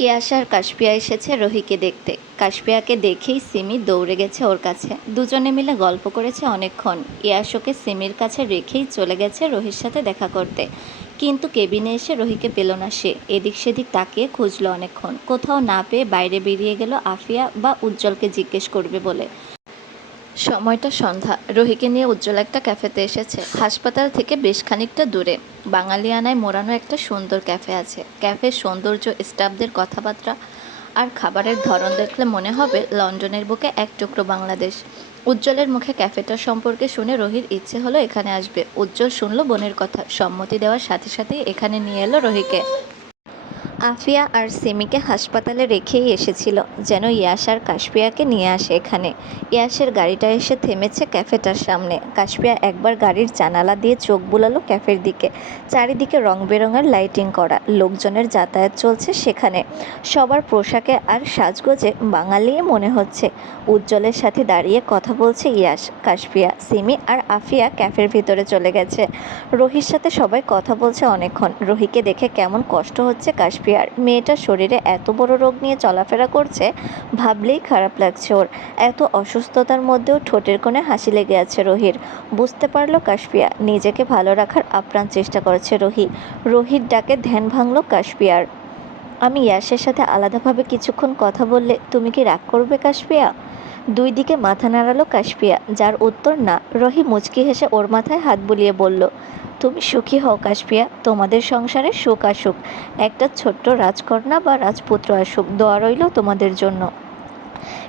ইয়াশ আর কাশপিয়া এসেছে রহিকে দেখতে। কাশপিয়াকে দেখেই সিমি দৌড়ে গেছে ওর কাছে। দুজনে মিলে গল্প করেছে অনেকক্ষণ। ইয়াশ ওকে সিমির কাছে রেখেই চলে গেছে রহির সাথে দেখা করতে। কিন্তু কেবিনে এসে রহিকে পেল না সে। এদিক সেদিক তাকিয়ে খুঁজলো অনেকক্ষণ, কোথাও না পেয়ে বাইরে বেরিয়ে গেল আফিয়া বা উজ্জ্বলকে জিজ্ঞেস করবে বলে। সময়টা সন্ধ্যা। রহিকে নিয়ে উজ্জ্বল একটা ক্যাফেতে এসেছে, হাসপাতাল থেকে বেশ খানিকটা দূরে। বাঙালিয়ানায় মোড়ানো একটা সুন্দর ক্যাফে আছে। ক্যাফের সৌন্দর্য, স্টাফদের কথাবার্তা আর খাবারের ধরন দেখলে মনে হবে লন্ডনের বুকে এক টুকরো বাংলাদেশ। উজ্জ্বলের মুখে ক্যাফেটার সম্পর্কে শুনে রহির ইচ্ছে হলো এখানে আসবে। উজ্জ্বল শুনলো বোনের কথা, সম্মতি দেওয়ার সাথে সাথেই এখানে নিয়ে এলো রহিকে। আফিয়া আর সিমিকে হাসপাতালে রেখেই এসেছিল, যেন ইয়াশ আর কাশপিয়াকে নিয়ে আসে এখানে। ইয়াশের গাড়িটা এসে থেমেছে ক্যাফেটার সামনে। কাশপিয়া একবার গাড়ির জানালা দিয়ে চোখ বুলালো ক্যাফের দিকে। চারিদিকে রং বেরঙের লাইটিং করা, লোকজনের যাতায়াত চলছে সেখানে। সবার পোশাকে আর সাজগোজে বাঙালি মনে হচ্ছে। উজ্জ্বলের সাথে দাঁড়িয়ে কথা বলছে ইয়াশ। কাশপিয়া, সিমি আর আফিয়া ক্যাফের ভিতরে চলে গেছে। রহির সাথে সবাই কথা বলছে অনেকক্ষণ। রহিকে দেখে কেমন কষ্ট হচ্ছে কাশপিয়ার। মেয়েটার শরীরে এত বড় রোগ নিয়ে চলাফেরা করছে, ভাবলেই খারাপ লাগছে ওর। এত অসুস্থতার মধ্যেও ঠোঁটের কোণে হাসি লেগে আছে রহির। বুঝতে পারলো কাশপিয়া। নিজেকে ভালো রাখার আপ্রাণ চেষ্টা করছে রহি। রহির ডাকে ধ্যান ভাঙল কাশপিয়ার। আমি ইয়াশের সাথে আলাদাভাবে কিছুক্ষণ কথা বললে তুমি কি রাগ করবে কাশপিয়া? দুই দিকে মাথা নাড়ালো কাশপিয়া, যার উত্তর না। রহি মুচকি হেসে ওর মাথায় হাত বুলিয়ে বলল, তুমি সুখী হও কাশপিয়া, তোমাদের সংসারে সুখ আসুক। একটা ছোট্ট রাজকন্যা বা রাজপুত্র আসুক, দোয়া রইল তোমাদের জন্য।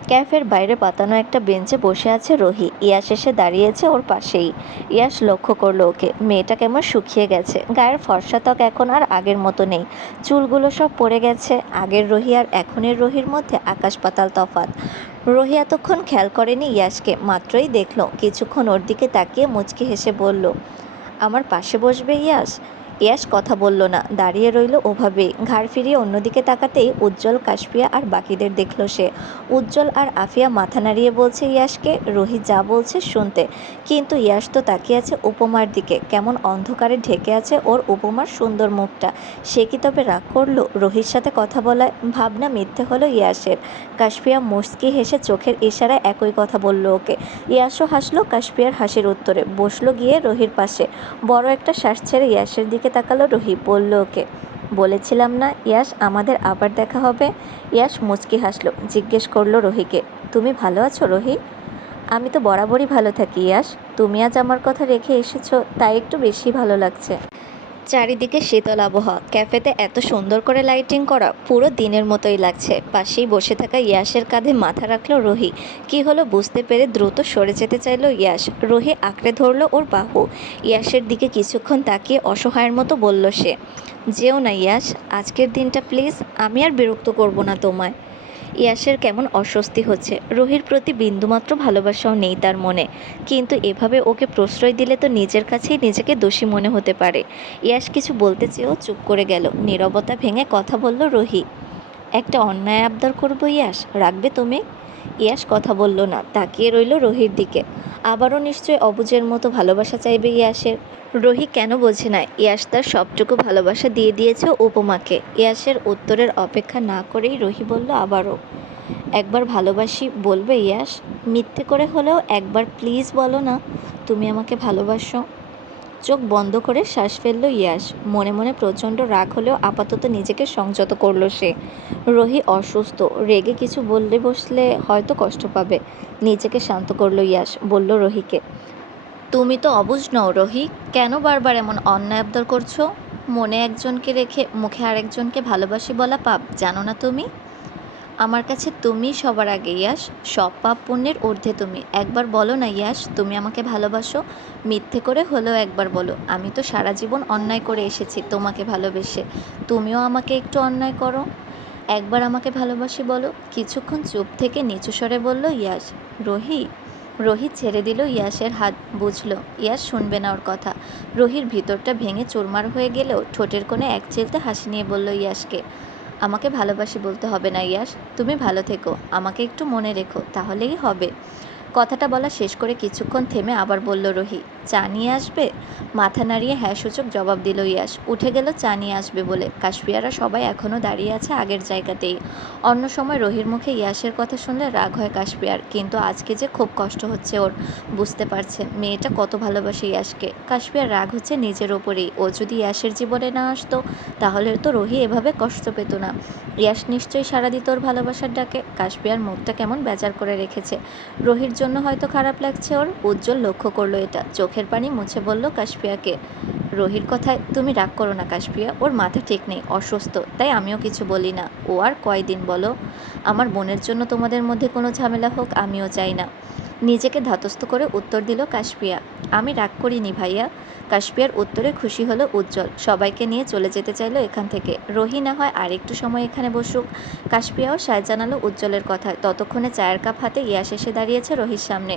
ক্যাফের বাইরে পাতানো একটা বেঞ্চে বসে আছে রহি। ইয়াশ এসে দাঁড়িয়েছে ওর পাশেই। ইয়াশ লক্ষ্য করলো ওকে। মেয়েটা কেমন শুকিয়ে গেছে। গায়ের ফর্সা ত্বক এখন আর আগের মতো নেই। চুলগুলো সব পড়ে গেছে। আগের রহি আর এখনের রহির মধ্যে আকাশ পাতাল তফাৎ। রহি এতক্ষণ খেয়াল করেনি ইয়াশকে, মাত্রই দেখলো। কিছুক্ষণ ওর দিকে তাকিয়ে মুচকি হেসে বলল, আমার পাশে বসবে ইয়াশ? ইয়াশ কথা বলল না, দাঁড়িয়ে রইল ওভাবেই। ঘাড় ফিরিয়ে অন্যদিকে তাকাতেই উজ্জ্বল, কাশপিয়া আর বাকিদের দেখল সে। উজ্জ্বল আর আফিয়া মাথা নাড়িয়ে বলছে ইয়াশকে রহি যা বলছে শুনতে। কিন্তু ইয়াশ তো তাকিয়ে আছে উপমার দিকে। কেমন অন্ধকারে ঢেকে আছে ওর উপমার সুন্দর মুখটা। সে কি তবে রাগ করলো রহির সাথে কথা বলায়? ভাবনা মিথ্যে হলো ইয়াশের। কাশপিয়া মুচকি হেসে চোখের ইশারায় একই কথা বলল ওকে। ইয়াশও হাসলো কাশপিয়ার হাসির উত্তরে। বসলো গিয়ে রহির পাশে। বড় একটা শ্বাস ছেড়ে ইয়াশের দিকে তাকালো রহি। বলল ওকে, বলেছিলাম না ইয়াশ আমাদের আবার দেখা হবে? ইয়াশ মুচকি হাসলো। জিজ্ঞেস করলো রহিকে, তুমি ভালো আছো রহি? আমি তো বরাবরই ভালো থাকি ইয়াশ, তুমি আজ আমার কথা রেখে এসেছো তাই একটু বেশি ভালো লাগছে। চারিদিকে শীতল আবহাওয়া। ক্যাফেতে এত সুন্দর করে লাইটিং করা, পুরো দিনের মতোই লাগছে। পাশেই বসে থাকা ইয়াশের কাঁধে মাথা রাখলো রহি। কি হলো বুঝতে পেরে দ্রুত সরে যেতে চাইলো ইয়াশ। রহি আঁকড়ে ধরলো ওর বাহু। ইয়াশের দিকে কিছুক্ষণ তাকিয়ে অসহায়ের মতো বলল সে, যেও না ইয়াশ, আজকের দিনটা প্লিজ, আমি আর বিরক্ত করব না তোমায়। ইয়াশের কেমন অস্বস্তি হচ্ছে। রহির প্রতি বিন্দুমাত্র ভালোবাসাও নেই তার মনে। কিন্তু এভাবে ওকে প্রশ্রয় দিলে তো নিজের কাছেই নিজেকে দোষী মনে হতে পারে। ইয়াশ কিছু বলতে চেয়েও চুপ করে গেল। নীরবতা ভেঙে কথা বলল রহি, একটা অন্যায় আবদার করবো ইয়াশ, রাখবে তুমি? ইয়াশ কথা বলল না, তাকিয়ে রইল রহির দিকে। আবারও নিশ্চয় অবুঝের মতো ভালোবাসা চাইবে ইয়াশের। রহি কেন বোঝে না ইয়াশ তার সবটুকু ভালোবাসা দিয়ে দিয়েছে উপমাকে। ইয়াশের উত্তরের অপেক্ষা না করেই রহি বলল আবারও, একবার ভালোবাসি বলবে ইয়াশ? মিথ্যে করে হলেও একবার প্লিজ বলো না তুমি আমাকে ভালোবাসো। চোখ বন্ধ করে শ্বাস ফেলল ইয়াশ। মনে মনে প্রচণ্ড রাগ হলেও আপাতত নিজেকে সংযত করলো সে। রহি অসুস্থ, রেগে কিছু বললে বসলে হয়তো কষ্ট পাবে। নিজেকে শান্ত করলো ইয়াশ। বলল রহিকে, তুমি তো অবুঝ নও রহি, কেন বারবার এমন অন্যায় আবদার করছো? মনে একজনকে রেখে মুখে আরেকজনকে ভালোবাসি বলা পাপ, জানো না তুমি? আমার কাছে তুমিই সবার আগে ইয়াশ, সব পাপ পুণ্যের ঊর্ধ্বে তুমি। একবার বলো না ইয়াশ তুমি আমাকে ভালোবাসো। মিথ্যে করে হলেও একবার বলো। আমি তো সারা জীবন অন্যায় করে এসেছি তোমাকে ভালোবেসে, তুমিও আমাকে একটু অন্যায় করো। একবার আমাকে ভালোবাসি বলো। কিছুক্ষণ চুপ থেকে নিচু স্বরে বলল ইয়াশ, রহি। রহি ছেড়ে দিল ইয়াশের হাত। বুঝলো ইয়াশ শুনবে না ওর কথা। রহির ভিতরটা ভেঙে চুরমার হয়ে গেলেও ঠোঁটের কোণে এক চিলতে হাসি নিয়ে বলল ইয়াশকে, আমাকে ভালোবাসি বলতে হবে না ইয়াশ, তুমি ভালো থেকো, আমাকে একটু মনে রেখো, তাহলেই হবে। কথাটা বলা শেষ করে কিছুক্ষণ থেমে আবার বলল রহি, চা নিয়ে আসবে? মাথা নাড়িয়ে হ্যাঁ সূচক জবাব দিল ইয়াস। উঠে গেল চা নিয়ে আসবে বলে। কাশপিয়ারা সবাই এখনও দাঁড়িয়ে আছে আগের জায়গাতেই। অন্য সময় রোহির মুখে ইয়াসের কথা শুনলে রাগ হয় কাশপিয়ার, কিন্তু আজকে যে খুব কষ্ট হচ্ছে ওর। বুঝতে পারছে মেয়েটা কত ভালোবাসে ইয়াসকে। কাশপিয়ার রাগ হচ্ছে নিজের ওপরেই। ও যদি ইয়াসের জীবনে না আসতো তাহলে তো রোহি এভাবে কষ্ট পেত না। ইয়াস নিশ্চয়ই সাড়া দিত ওর ভালোবাসার ডাকে। কাশপিয়ার মুখটা কেমন বেজার করে রেখেছে। রোহির জন্য হয়তো খারাপ লাগছে ওর। উজ্জ্বল লক্ষ্য করলো এটা, চোখের পানি মুছে বলল কাশপিয়াকে, রোহির কথায় তুমি রাগ করো না কাশপিয়া, ওর মাথা ঠিক নেই, অসুস্থ, তাই আমিও কিছু বলি না। ও আর কয়দিন বলো? আমার বোনের জন্য তোমাদের মধ্যে কোনো ঝামেলা হোক আমিও চাই না। নিজেকে ধাতস্থ করে উত্তর দিল কাশপিয়া। আমি রাগ করিনি ভাইয়া। কাশপিয়ার উত্তরে খুশি হলো উজ্জ্বল। সবাইকে নিয়ে চলে যেতে চাইলো এখান থেকে। রোহি না হয় আর একটু সময় এখানে বসুক। কাশপিয়াও সায় জানালো উজ্জ্বলের কথায়। ততক্ষণে চায়ের কাপ হাতে ইয়াস এসে দাঁড়িয়েছে রোহির সামনে।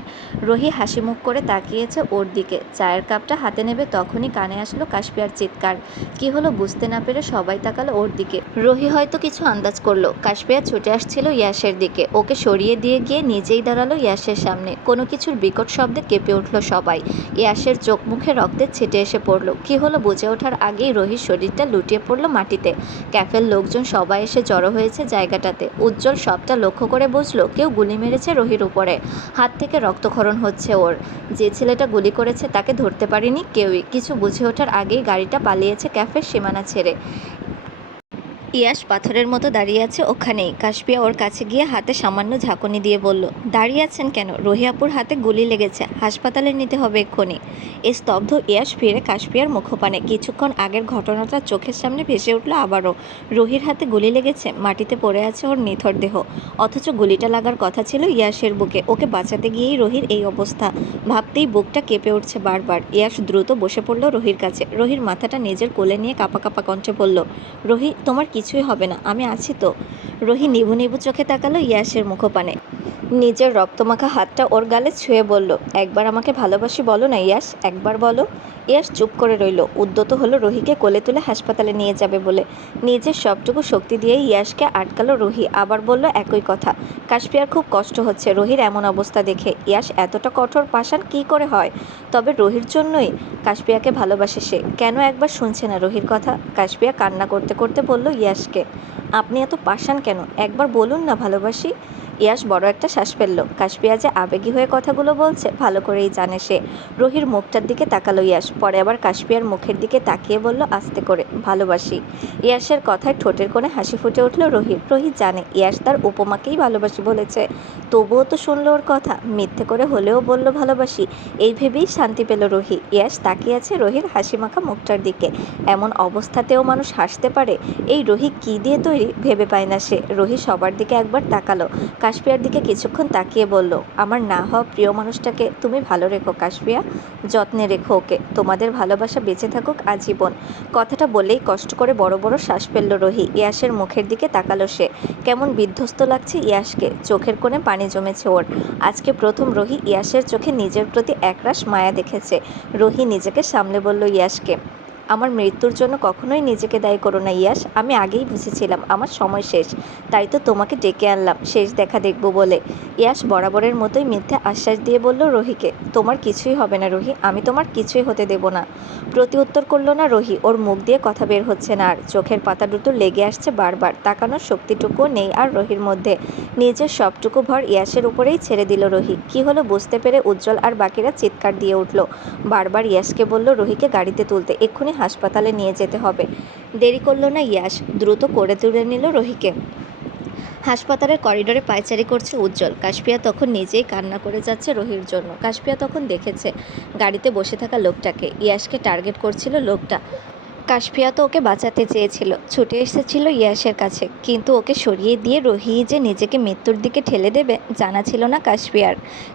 রোহি হাসি মুখ করে তাকিয়েছে ওর দিকে। চায়ের কাপটা হাতে নেবে তখনই কানে আসলো কাশপিয়ার চিৎকার। কি হলো বুঝতে না পেরে সবাই তাকালো ওর দিকে। রোহি হয়তো কিছু আন্দাজ করলো। কাশপিয়া ছুটে আসছিল ইয়াসের দিকে। ওকে সরিয়ে দিয়ে গিয়ে নিজেই দাঁড়ালো ইয়াসের সামনে। কোনো কিছুর বিকট শব্দে কেঁপে উঠল সবাই। ইয়াসের চোখ মুখে রক্তের ছিটে এসে পড়ল। কি হলো বুঝে ওঠার আগেই রোহির শরীরটা লুটিয়ে পড়ল মাটিতে। ক্যাফের লোকজন সবাই এসে জড়ো হয়েছে জায়গাটাতে। উজ্জ্বল সবটা লক্ষ্য করে বুঝলো কেউ গুলি মেরেছে রোহির উপরে। হাত থেকে রক্তক্ষরণ হচ্ছে ওর। যে ছেলেটা গুলি করেছে তাকে ধরতে পারেনি কেউই। কিছু বুঝে ওঠার আগেই গাড়িটা পালিয়েছে ক্যাফের সীমানা ছেড়ে। ইয়াস পাথরের মতো দাঁড়িয়ে আছে ওখানেই। কাশপিয়া ওর কাছে গিয়ে হাতে সামান্য ঝাঁকুনি দিয়ে বলল, দাঁড়িয়ে আছেন কেন? রোহিয়াপুর হাতে গুলি লেগেছে, হাসপাতালে নিতে হবে এক্ষুনি। এই স্তব্ধ ইয়াস ফিরে কাশপিয়ার মুখপানে। কিছুক্ষণ আগের ঘটনাটা চোখের সামনে ভেসে উঠল আবারও। রোহির হাতে গুলি লেগেছে, মাটিতে পড়ে আছে ওর নিথর দেহ। অথচ গুলিটা লাগার কথা ছিল ইয়াসের বুকে। ওকে বাঁচাতে গিয়েই রোহির এই অবস্থা। ভাবতেই বুকটা কেঁপে উঠছে বারবার। ইয়াস দ্রুত বসে পড়ল রোহির কাছে। রোহির মাথাটা নিজের কোলে নিয়ে কাঁপা কাঁপা কণ্ঠে বলল, রোহি তোমার কিছুই হবে না, আমি আছি তো। রোহি নিভু নিভু চোখে তাকালো ইয়াসের মুখপানে। নিজের রক্তমাখা হাতটা ওর গালে ছুঁয়ে বলল, একবার আমাকে ভালোবাসি বলো না ইয়াস, একবার বলো। ইয়াস চুপ করে রইল। উদ্যত হলো রোহিকে কোলে তুলে হাসপাতালে নিয়ে যাবে বলে। নিজের সবটুকু শক্তি দিয়ে ইয়াসকে আটকালো রোহি। আবার বলল একই কথা। কাশপিয়ার খুব কষ্ট হচ্ছে রোহির এমন অবস্থা দেখে। ইয়াস এতটা কঠোর পাষাণ কী করে হয়? তবে রোহির জন্যই কাশপিয়াকে ভালোবাসে সে। কেন একবার শুনছে না রোহির কথা? কাশপিয়া কান্না করতে করতে বলল ইয়াসকে, আপনি এত পাষাণ কেন? একবার বলুন না ভালোবাসি। ইয়াস বড় একটা শ্বাস ফেলল। কাশপিয়া যে আবেগী হয়ে কথাগুলো বলছে ভালো করেই জানে সে। রোহির মুখটার দিকে তাকালো ইয়াস, পরে আবার কাশপিয়ার মুখের দিকে তাকিয়ে বলল আস্তে করে, ভালোবাসি। ইয়াসের কথায় ঠোঁটের কোণে হাসি ফুটে উঠল রোহির। রোহি জানে ইয়াস তার উপমাকেই ভালোবাসি বলেছে। তবুও তো শুনলো ওর কথা, মিথ্যে করে হলেও বলল ভালোবাসি। এই ভেবেই শান্তি পেল রোহি। ইয়াস তাকিয়ে আছে রোহির হাসি মাখা মুখটার দিকে। এমন অবস্থাতেও মানুষ হাসতে পারে, এই রোহি কী দিয়ে তৈরি ভেবে পায় না সে। রোহি সবার দিকে একবার তাকালো। কাশপিয়ার দিকে কিছুক্ষণ তাকিয়ে বলল, আমার না হওয়া প্রিয় মানুষটাকে তুমি ভালো রেখো কাশপিয়া, যত্নে রেখো ওকে। তোমাদের ভালোবাসা বেঁচে থাকুক আজীবন। কথাটা বলেই কষ্ট করে বড় বড় শ্বাস ফেলল রোহি। ইয়াসের মুখের দিকে তাকালো সে। কেমন বিধ্বস্ত লাগছে ইয়াসকে। চোখের কোণে পানি জমেছে ওর। আজকে প্রথম রোহি ইয়াসের চোখে নিজের প্রতি একরাশ মায়া দেখেছে। রোহি নিজেকে সামলে বলল ইয়াসকে, আমার মৃত্যুর জন্য কখনোই নিজেকে দায়ী করো না ইয়াস। আমি আগেই বুঝেছিলাম আমার সময় শেষ, তাই তো তোমাকে ডেকে আনলাম শেষ দেখা দেখব বলে। ইয়াস বরাবরের মতোই মিথ্যে আশ্বাস দিয়ে বলল রোহিকে, তোমার কিছুই হবে না রোহি, আমি তোমার কিছুই হতে দেব না। প্রতি উত্তর করল না রোহি। ওর মুখ দিয়ে কথা বের হচ্ছে না আর। চোখের পাতা দুটো লেগে আসছে বারবার। তাকানোর শক্তিটুকুও নেই আর রোহির মধ্যে। নিজের সবটুকু ভর ইয়াসের উপরেই ছেড়ে দিল রোহি। কি হলো বুঝতে পেরে উজ্জ্বল আর বাকিরা চিৎকার দিয়ে উঠল। বারবার ইয়াসকে বলল রোহিকে গাড়িতে তুলতে, এক্ষুনি হাসপাতালে নিয়ে যেতে হবে। দেরি করল না ইয়াস, দ্রুত করে তুলে নিল রোহিকে। হাসপাতালের করিডোরে পায়চারি করছে উজ্জ্বল। কাশপিয়া তখন নিজেই কান্না করে যাচ্ছে রোহির জন্য। কাশপিয়া তখন দেখেছে গাড়িতে বসে থাকা লোকটাকে। ইয়াসকে টার্গেট করছিল লোকটা। কাশপিয়া তো ওকে বাঁচাতে চেয়েছিল, ছুটে এসেছিল ইয়াসের কাছে, কিন্তু ওকে সরিয়ে দিয়ে রোহি যে নিজেকে মৃত্যুর দিকে ঠেলে দেবে জানা ছিল না কাশপিয়ার।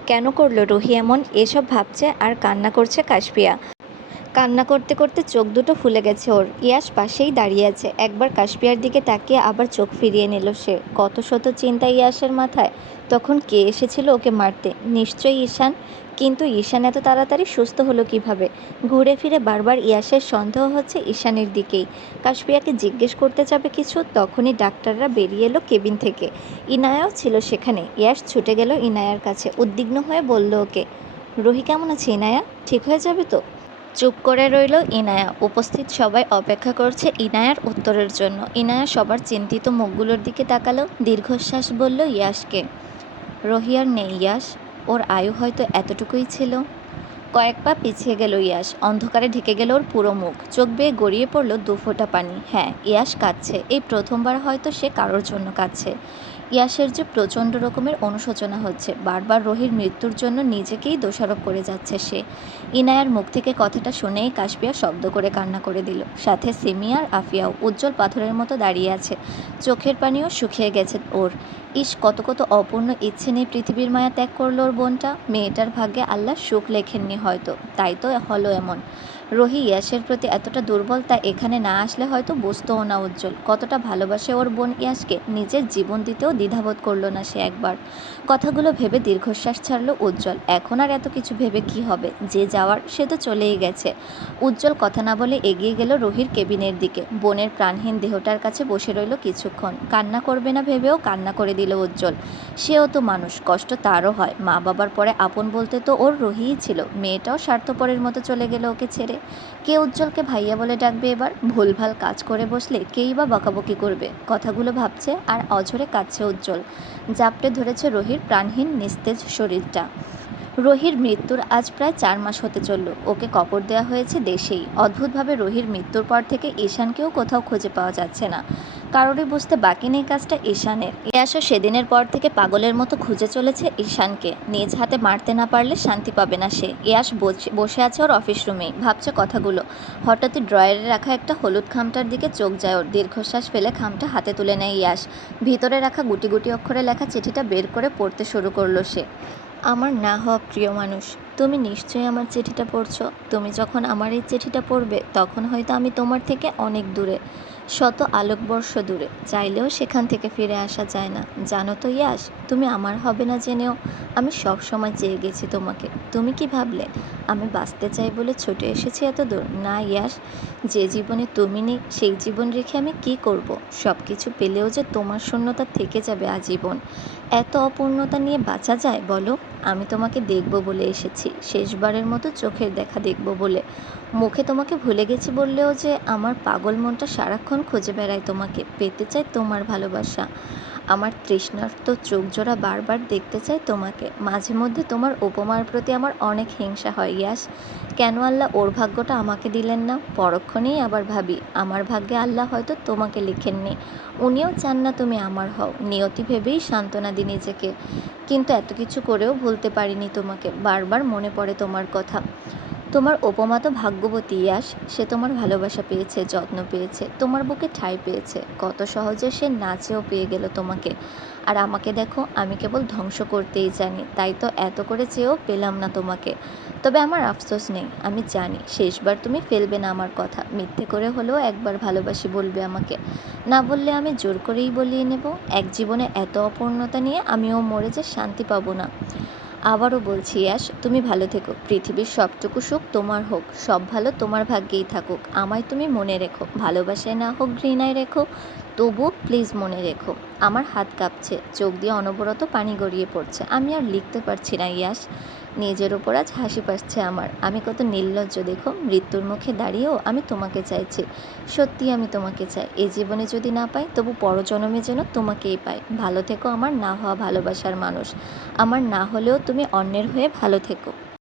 কেন করলো রোহি এমন? এসব ভাবছে আর কান্না করছে কাশপিয়া। কান্না করতে করতে চোখ দুটো ফুলে গেছে ওর। ইয়াস পাশেই দাঁড়িয়ে আছে। একবার কাশপিয়ার দিকে তাকিয়ে আবার চোখ ফিরিয়ে নিল সে। কত শত চিন্তা ইয়াসের মাথায়। তখন কে এসেছিল ওকে মারতে? নিশ্চয়ই ঈশান। কিন্তু ঈশান এত তাড়াতাড়ি সুস্থ হলো কিভাবে? ঘুরে ফিরে বারবার ইয়াসের সন্দেহ হচ্ছে ঈশানের দিকেই। কাশপিয়াকে জিজ্ঞেস করতে যাবে কিছু, তখনই ডাক্তাররা বেরিয়ে এলো কেবিন থেকে। ইনায়াও ছিল সেখানে। ইয়াস ছুটে গেল ইনায়ার কাছে। উদ্বিগ্ন হয়ে বলল ওকে, রুহি কেমন আছে ইনায়া? ঠিক হয়ে যাবে তো? চুপ করে রইল ইনায়া। উপস্থিত সবাই অপেক্ষা করছে ইনায়ার উত্তরের জন্য। ইনায়া সবার চিন্তিত মুখগুলোর দিকে তাকালো, দীর্ঘশ্বাস বলল ইয়াসকে। রুহি আর নেই ইয়াস। ওর আয়ু হয়তো এতটুকুই ছিল। কয়েক পা পিছিয়ে গেল ইয়াস। অন্ধকারে ঢেকে গেল ওর পুরো মুখ। চোখ বেয়ে গড়িয়ে পড়ল দুফোঁটা পানি। হ্যাঁ, ইয়াস কাঁদছে। এই প্রথমবার হয়তো সে কারোর জন্য কাঁদছে। ইয়াসের যে প্রচণ্ড রকমের অনুশোচনা হচ্ছে। বারবার রোহির মৃত্যুর জন্য নিজেকেই দোষারোপ করে যাচ্ছে সে। ইনায়ার মুখ থেকে কথাটা শুনেই কাশপিয়া শব্দ করে কান্না করে দিল। সাথে সিমি আর আফিয়াও উজ্জ্বল পাথরের মতো দাঁড়িয়ে আছে। চোখের পানিও শুকিয়ে গেছে ওর। ইস, কত কত অপূর্ণ ইচ্ছে নিয়ে পৃথিবীর মায়া ত্যাগ করলো ওর বোনটা। মেয়েটার ভাগ্যে আল্লাহ সুখ লেখেননি হয়তো, তাই তো হলো এমন। রোহি ইয়াসের প্রতি এতটা দুর্বল, তা এখানে না আসলে হয়তো বুঝতোও না উজ্জ্বল কতটা ভালোবাসে ওর বোন ইয়াসকে। নিজের জীবন দিতেও দ্বিধাবোধ করলো না সে একবার। কথাগুলো ভেবে দীর্ঘশ্বাস ছাড়লো উজ্জ্বল। এখন আর এত কিছু ভেবে কি হবে, যে যাওয়ার সে তো চলেই গেছে। উজ্জ্বল কথা না বলে এগিয়ে গেল রোহির কেবিনের দিকে। বোনের প্রাণহীন দেহটার কাছে বসে রইল কিছুক্ষণ। কান্না করবে না ভেবেও কান্না করে দিল উজ্জ্বল। সেও তো মানুষ, কষ্ট তারও হয়। মা বাবার পরে আপন বলতে তো ওর রোহিই ছিল। মেয়েটাও স্বার্থপরের মতো চলে গেল ওকে ছেড়ে। কে উজ্জ্বলকে ভাইয়া বলে ডাকবে এবার? ভুলভাল কাজ করে বসলে কেই বা বকাবকি করবে? কথাগুলো ভাবছে আর অঝরে কাঁদছে উজ্জ্বল। জাপটে ধরেছে রোহির প্রাণহীন নিস্তেজ শরীরটা। রোহির মৃত্যুর আজ প্রায় 4 মাস হতে চলল। ওকে কবর দেওয়া হয়েছে দেশেই। অদ্ভুতভাবে রোহির মৃত্যুর পর থেকে ঈশানকেও কোথাও খুঁজে পাওয়া যাচ্ছে না। কারোরই বুঝতে বাকি নেই কাজটা ঈশানের। ইয়াসও সেদিনের পর থেকে পাগলের মতো খুঁজে চলেছে ঈশানকে। নিজ হাতে মারতে না পারলে শান্তি পাবে না সে। ইয়াস বসে আছে ওর অফিস রুমেই, ভাবছে কথাগুলো। হঠাৎই ড্রয়ারে রাখা একটা হলুদ খামটার দিকে চোখ যায় ওর। দীর্ঘশ্বাস ফেলে খামটা হাতে তুলে নেয় ইয়াস। ভিতরে রাখা গুটি গুটি অক্ষরে লেখা চিঠিটা বের করে পড়তে শুরু করলো সে। আমার না হওয়া প্রিয় মানুষ, তুমি নিশ্চয়ই আমার চিঠিটা পড়ছো। তুমি যখন আমার এই চিঠিটা পড়বে তখন হয়তো আমি তোমার থেকে অনেক দূরে, শত আলোকবর্ষ দূরে। চাইলেও সেখান থেকে ফিরে আসা যায় না। জানো তো ইয়াস, তুমি আমার হবে না জেনেও আমি সব সময় চেয়ে গেছি তোমাকে। তুমি কি ভাবলে আমি বাঁচতে চাই বলে ছুটে এসেছি এত দূর? না ইয়াস, যে জীবনে তুমি নেই সেই জীবন রেখে আমি কি করব? সব কিছু পেলেও যে তোমার শূন্যতা থেকে যাবে আজীবন। এত অপূর্ণতা নিয়ে বাঁচা যায় বলো? আমি তোমাকে দেখব বলে এসেছি, শেষবারের মতো চোখের দেখা দেখব বলে। মুখে তোমাকে ভুলে গেছি বললেও যে আমার পাগল মনটা সারাক্ষণ খুঁজে বেড়ায় তোমাকে, পেতে চায় তোমার ভালোবাসা। আমার তৃষ্ণার্ত চোখজোড়া বারবার দেখতে চায় তোমাকে। মাঝে মধ্যে তোমার উপমার প্রতি আমার অনেক হিংসা হয় ইয়াস। কেন আল্লাহ ওর ভাগ্যটা আমাকে দিলেন না? পরক্ষণেই আবার ভাবি আমার ভাগ্যে আল্লাহ হয়তো তোমাকে লিখেননি। উনিও চান না তুমি আমার হও। নিয়তি ভেবেই সান্ত্বনা দিই নিজেকে। কিন্তু এত কিছু করেও ভুলতে পারিনি তোমাকে। বারবার মনে পড়ে তোমার কথা। তোমার উপমা তো ভাগ্যবতী ইয়াস। সে তোমার ভালোবাসা পেয়েছে, যত্ন পেয়েছে, তোমার বুকে ঠাঁই পেয়েছে। কত সহজে সে না চেয়েও পেয়ে গেল তোমাকে। আর আমাকে দেখো, আমি কেবল ধ্বংস করতেই জানি। তাই তো এত করে চেয়েও পেলাম না তোমাকে। তবে আমার আফসোস নেই। আমি জানি শেষবার তুমি ফেলবে না আমার কথা। মিথ্যে করে হলেও একবার ভালোবাসি বলবে আমাকে। না বললে আমি জোর করেই বলিয়ে নেব। এক জীবনে এত অপূর্ণতা নিয়ে আমিও মরে যে শান্তি পাবো না। আবারও বলছি ইয়াস, তুমি ভালো থেকো। পৃথিবীর সবটুকু সুখ তোমার হোক, সব ভালো তোমার ভাগ্যেই থাকুক। আমায় তুমি মনে রেখো, ভালোবাসায় না হোক ঘৃণায় রেখো, তবুও প্লিজ মনে রেখো। আমার হাত কাঁপছে, চোখ দিয়ে অনবরত পানি গড়িয়ে পড়ছে। আমি আর লিখতে পারছি না ইয়াস। নিজের ওপর আজ হাসি পাচ্ছে আমার। আমি কত নির্লজ্জ দেখো, মৃত্যুর মুখে দাঁড়িয়েও আমি তোমাকে চাইছি। সত্যি আমি তোমাকে চাই। এই জীবনে যদি না পাই তবু পরজন্মে যেন তোমাকেই পাই। ভালো থেকো আমার না হওয়া ভালোবাসার মানুষ। আমার না হলেও তুমি অন্যের হয়ে ভালো থেকো।